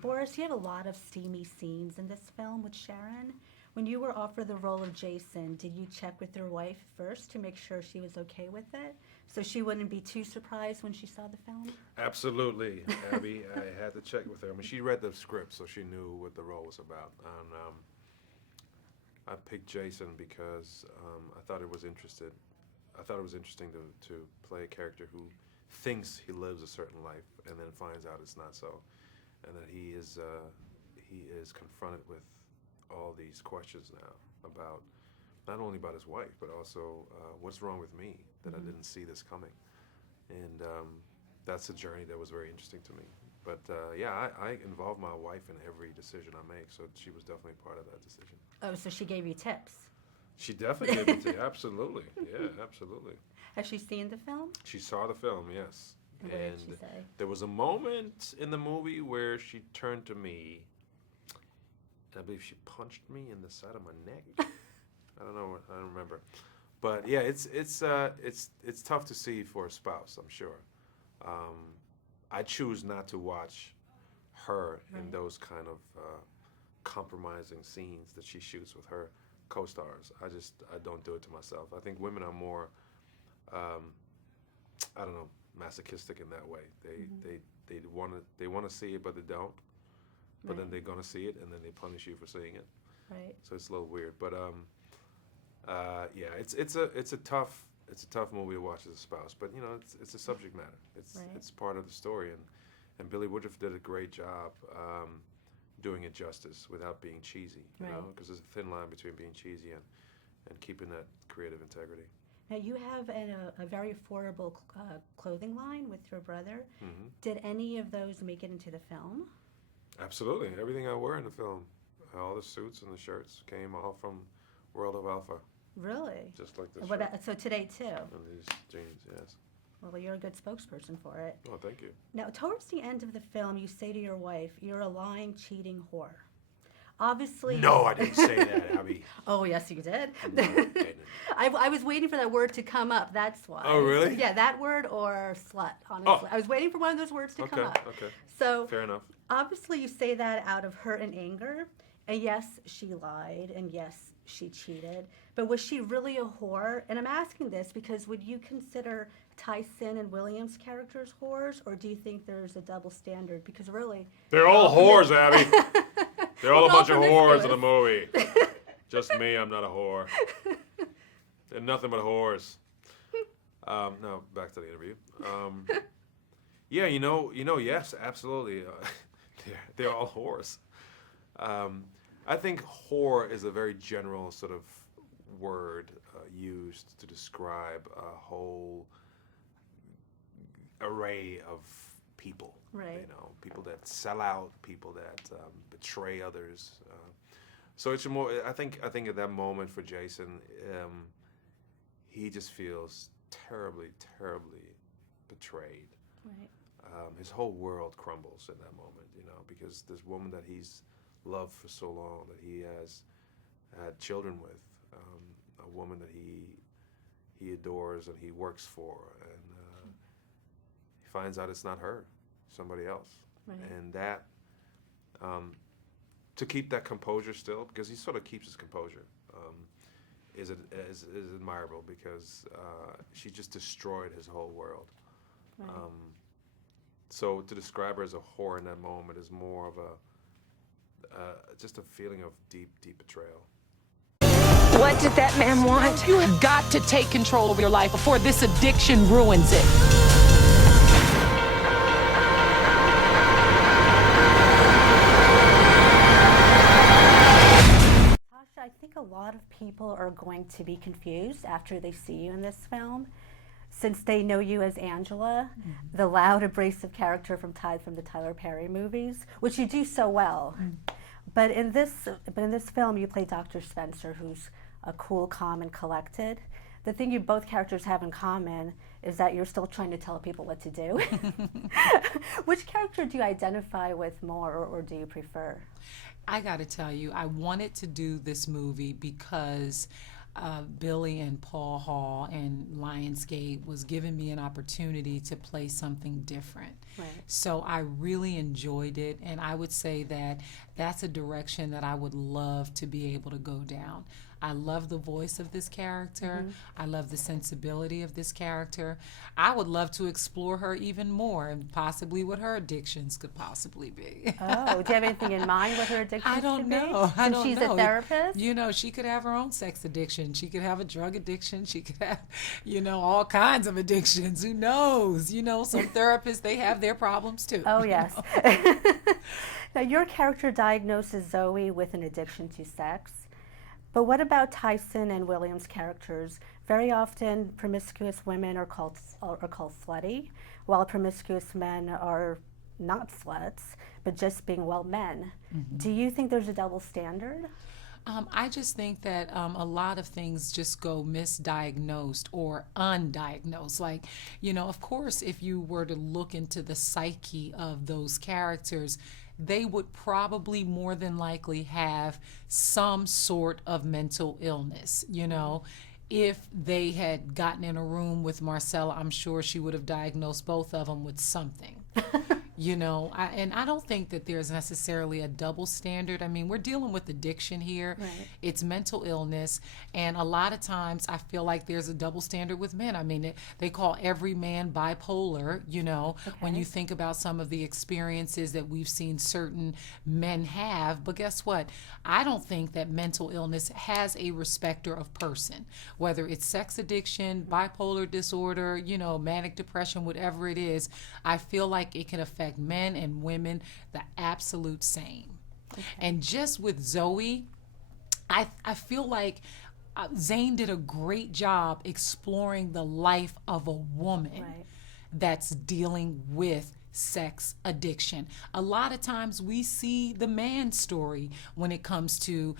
Boris, you have a lot of steamy scenes in this film with Sharon. When you were offered the role of Jason, did you check with your wife first to make sure she was okay with it? So she wouldn't be too surprised when she saw the film? Absolutely, Abby. I had to check with her. I mean, she read the script, so she knew what the role was about. And I picked Jason because I thought it was interesting. I thought it was interesting to play a character who thinks he lives a certain life and then finds out it's not so, and that he is confronted with all these questions now about not only about his wife but also what's wrong with me that I didn't see this coming, and that's a journey that was very interesting to me. But yeah, I involve my wife in every decision I make, so she was definitely part of that decision. Oh, so she gave you tips. She definitely gave it to you. Absolutely. Yeah, absolutely. Has she seen the film? She saw the film, yes. And what did she say? There was a moment in the movie where she turned to me, and I believe she punched me in the side of my neck. I don't know. I don't remember. But yeah, it's tough to see for a spouse, I'm sure. I choose not to watch her in those kind of compromising scenes that she shoots with her co-stars. I don't do it to myself. I think women are more, I don't know, masochistic in that way. They want to see it, but they don't. But then they're gonna see it, and then they punish you for seeing it. Right. So it's a little weird. But yeah, it's a tough movie to watch as a spouse. But you know, it's a subject matter. It's part of the story, and Billy Woodruff did a great job. Doing it justice without being cheesy, you know, because there's a thin line between being cheesy and keeping that creative integrity. Now, you have a very affordable clothing line with your brother. Mm-hmm. Did any of those make it into the film? Absolutely. Everything I wear in the film, all the suits and the shirts came all from World of Alpha. Really? Just like this shirt. So today, too? And these jeans, yes. Well, you're a good spokesperson for it. Oh, thank you. Now, towards the end of the film, you say to your wife, "You're a lying, cheating whore." Obviously. No, I didn't say that, Abby. Oh, yes, you did. No, I didn't. I was waiting for that word to come up. That's why. Oh, really? Yeah, that word or slut, honestly. I was waiting for one of those words to come up. Okay. So, fair enough. Obviously, you say that out of hurt and anger. And yes, she lied. And yes, she cheated. But was she really a whore? And I'm asking this because would you consider Tyson and William's characters whores, or do you think there's a double standard? Because really, they're all whores, Abby. They're all a bunch of whores in the movie. Just me, I'm not a whore. They're nothing but whores. No, back to the interview. Yeah, you know, yes, absolutely. They're all whores. I think whore is a very general sort of word used to describe a whole array of people. Right. You know, people that sell out, people that betray others. So it's more. I think at that moment for Jason, he just feels terribly, terribly betrayed. Right. His whole world crumbles in that moment. You know, because this woman that he's loved for so long, that he has had children with, a woman that he adores and he works for, and he finds out it's not her, somebody else. Right. And that, to keep that composure still, because he sort of keeps his composure, is admirable, because she just destroyed his whole world. Right. So to describe her as a whore in that moment is more of just a feeling of deep, deep betrayal. What did that man want? You have got to take control of your life before this addiction ruins it. Tasha, I think a lot of people are going to be confused after they see you in this film, since they know you as Angela, the loud, abrasive character from the Tyler Perry movies, which you do so well. But in this film, you play Dr. Spencer, who's a cool, calm, and collected. The thing you both characters have in common is that you're still trying to tell people what to do. Which character do you identify with more, or do you prefer? I got to tell you, I wanted to do this movie because Billy and Paul Hall and Lionsgate was giving me an opportunity to play something different. Right. So I really enjoyed it, and I would say that that's a direction that I would love to be able to go down. I love the voice of this character. I love the sensibility of this character. I would love to explore her even more, and possibly what her addictions could possibly be. Oh, do you have anything in mind what her addiction I don't could know. be? I Since don't she's know. a therapist? You know, she could have her own sex addiction. She could have a drug addiction. She could have, all kinds of addictions. Who knows? Some therapists, they have their problems too. Oh, yes. Now, your character diagnoses Zoe with an addiction to sex. But what about Tyson and William's characters? Very often, promiscuous women are called slutty, while promiscuous men are not sluts, but just being men. Do you think there's a double standard? I just think that a lot of things just go misdiagnosed or undiagnosed. Like, of course, if you were to look into the psyche of those characters, they would probably more than likely have some sort of mental illness, If they had gotten in a room with Marcella, I'm sure she would have diagnosed both of them with something. And I don't think that there's necessarily a double standard. I mean, we're dealing with addiction here. Right. It's mental illness. And a lot of times I feel like there's a double standard with men. I mean, they call every man bipolar, when you think about some of the experiences that we've seen certain men have. But guess what? I don't think that mental illness has a respecter of person, whether it's sex addiction, bipolar disorder, manic depression, whatever it is. I feel like it can affect men and women the absolute same. Okay. And just with Zoe, I feel like Zane did a great job exploring the life of a woman that's dealing with sex addiction. A lot of times we see the man's story when it comes to,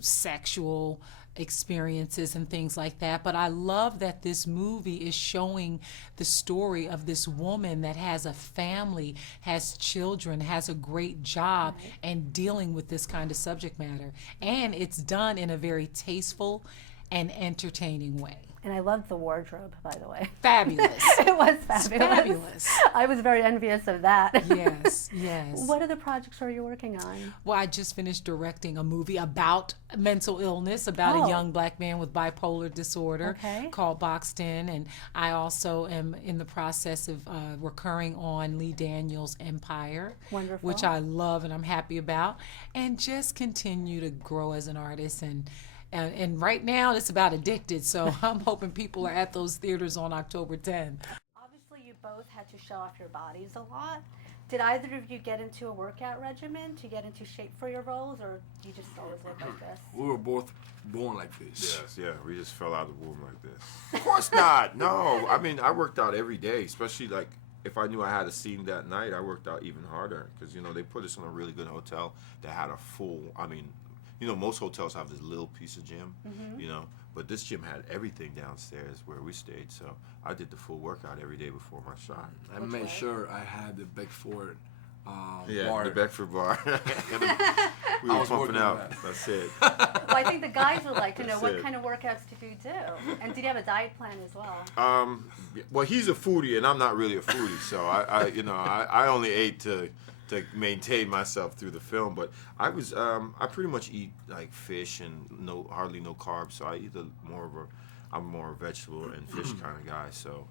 sexual experiences and things like that. But I love that this movie is showing the story of this woman that has a family, has children, has a great job, and dealing with this kind of subject matter. And it's done in a very tasteful and entertaining way. And I loved the wardrobe, by the way. Fabulous. It was fabulous. Fabulous. I was very envious of that. Yes, yes. What other projects are you working on? Well, I just finished directing a movie about mental illness, about a young black man with bipolar disorder called Boxed In. And I also am in the process of recurring on Lee Daniels' Empire, which I love and I'm happy about, and just continue to grow as an artist. And right now it's about Addicted, so I'm hoping people are at those theaters on October 10th. Obviously, you both had to show off your bodies a lot. Did either of you get into a workout regimen to get into shape for your roles, or you just always look like this? We were both born like this. Yes, yeah, we just fell out of the womb like this. Of course not. No, I mean, I worked out every day, especially like if I knew I had a scene that night, I worked out even harder because, they put us in a really good hotel that had a full, most hotels have this little piece of gym, but this gym had everything downstairs where we stayed. So I did the full workout every day before my shot. I made sure I had the Beckford bar. The Beckford bar. We were pumping out. That's it. Well, I think the guys would like to know what kind of workouts did you do? And did you have a diet plan as well? Well, he's a foodie, and I'm not really a foodie. So I only ate to maintain myself through the film, but I pretty much eat like fish and hardly no carbs. So I eat I'm more a vegetable and fish kind of guy. So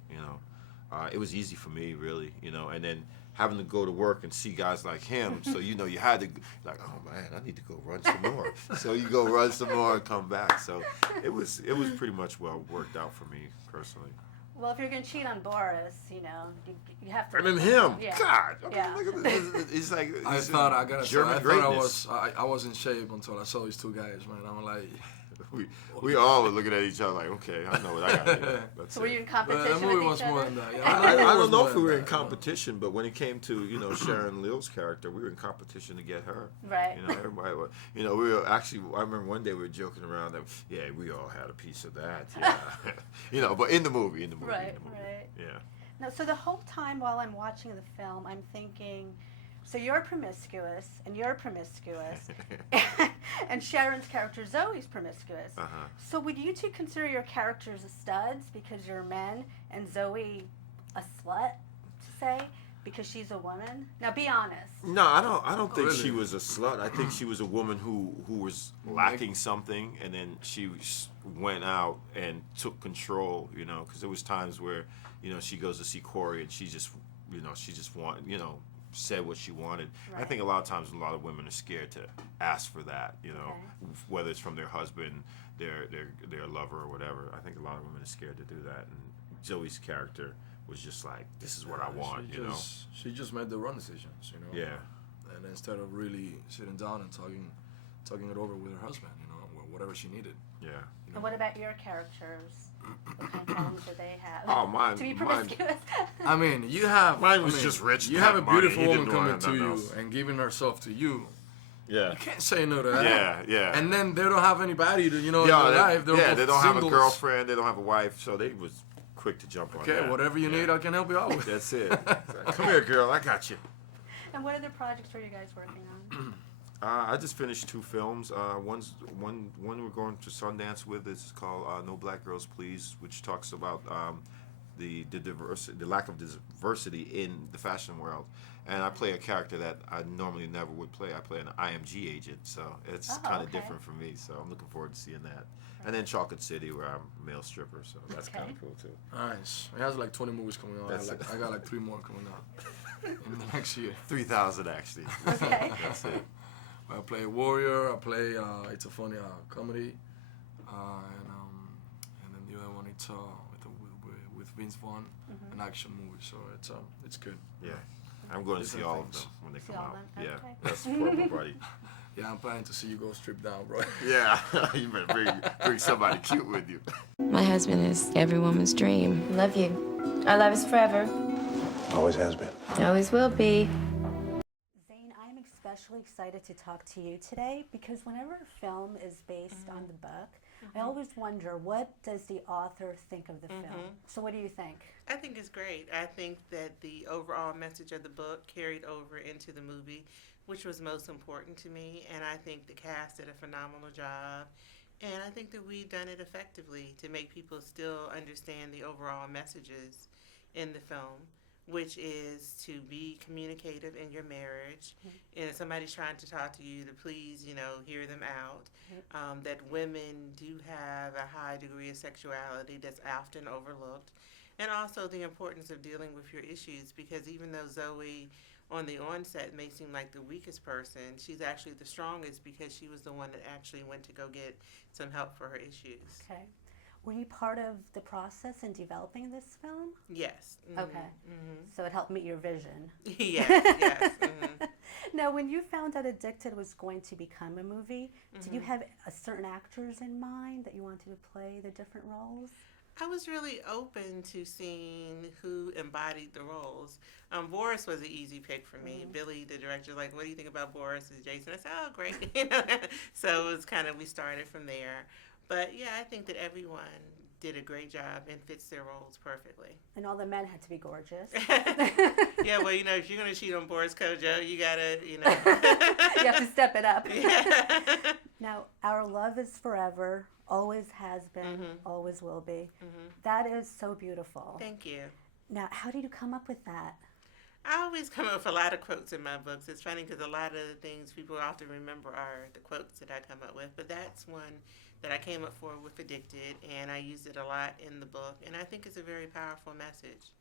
it was easy for me really, and then having to go to work and see guys like him. So you had to like, oh man, I need to go run some more. So you go run some more and come back. So it was pretty much well worked out for me personally. Well, if you're going to cheat on Boris, you have to. I mean him. Yeah. God. Yeah. Look at this. It's like I thought I was in shape until I saw these two guys, man. I'm like, we all were looking at each other like, okay, I know what I got to do. So were you in competition the movie with was each more other? than that. I don't know if we were in competition, but when it came to Sharon Lil's character, we were in competition to get her. Right. Everybody was. We were actually. I remember one day we were joking around that we all had a piece of that. Yeah. But in the movie. Right. Yeah. Now, so the whole time while I'm watching the film, I'm thinking, So you're promiscuous, and you're promiscuous, and Sharon's character Zoe's promiscuous. Uh-huh. So would you two consider your characters as studs because you're men, and Zoe a slut, to say, because she's a woman? Now be honest. No, I don't think Really? she was a slut. I think she was a woman who was lacking something, and then she went out and took control. You know, because there was times where, you know, she goes to see Corey and she just wanted, you know, said what she wanted. Right. I think a lot of times a lot of women are scared to ask for that. You know, Okay. whether it's from their husband, their lover, or whatever. I think a lot of women are scared to do that. And Zoe's character was just like, this is what I want. She just made the wrong decisions, you know. Yeah. And instead of really sitting down and talking it over with her husband, you know, whatever she needed. Yeah. You know? And what about your characters? What kind of problems do they have? Oh, mine. To be mine promiscuous. I mean, you have. Mine was just rich. You and have had a money. beautiful He woman didn't want coming to nothing you else. and giving herself to you. Yeah. You can't say no to that. Yeah, yeah. And then they don't have anybody to, you know, Yeah, in their life. They're both they don't have a singles. girlfriend. They don't have a wife, so they was quick to jump on Okay, that. whatever you need, I can help you out with. That's it. Come here, girl. I got you. And what other projects are you guys working on? I just finished 2 films. One we're going to Sundance with. This is called No Black Girls Please, which talks about the lack of diversity in the fashion world. And I play a character that I normally never would play. I play an IMG agent, so it's Oh, kind of okay. different for me. So I'm looking forward to seeing that. And then Chocolate City, where I'm a male stripper, so that's Okay. kind of cool too. Nice. It has like 20 movies coming out. That's I got like 3 more coming out in the next year. 3,000 actually. Okay. That's it. I play Warrior. I play It's a Funny comedy, and then the other one it's with Vince Vaughn, an action movie. So it's good. Yeah. I'm going to see Different all of things. them when they See come all out. of them? Yeah, Okay. that's for my buddy. Yeah, I'm planning to see you go strip down, bro. Yeah, you better bring somebody cute with you. My husband is every woman's dream. Love you. Our love is forever. Always has been. Always will be. Zane, I'm especially excited to talk to you today because whenever a film is based on the book, I always wonder, what does the author think of the film? So what do you think? I think it's great. I think that the overall message of the book carried over into the movie, which was most important to me, and I think the cast did a phenomenal job. And I think that we've done it effectively to make people still understand the overall messages in the film, which is to be communicative in your marriage. And if somebody's trying to talk to you, to please, hear them out. That women do have a high degree of sexuality that's often overlooked. And also the importance of dealing with your issues, because even though Zoe on the onset may seem like the weakest person, she's actually the strongest because she was the one that actually went to go get some help for her issues. Okay. Were you part of the process in developing this film? Yes. Okay. So it helped meet your vision. Yes. Now, when you found out Addicted was going to become a movie, did you have certain actors in mind that you wanted to play the different roles? I was really open to seeing who embodied the roles. Boris was an easy pick for me. Billy, the director, was like, what do you think about Boris as Jason? I said, oh, great. So it was we started from there. But yeah, I think that everyone did a great job and fits their roles perfectly. And all the men had to be gorgeous. Yeah, well, if you're going to cheat on Boris Kodjoe, you got to, You have to step it up. Yeah. Now, our love is forever, always has been, always will be. That is so beautiful. Thank you. Now, how did you come up with that? I always come up with a lot of quotes in my books. It's funny because a lot of the things people often remember are the quotes that I come up with, but that's one that I came up with Addicted, and I used it a lot in the book, and I think it's a very powerful message.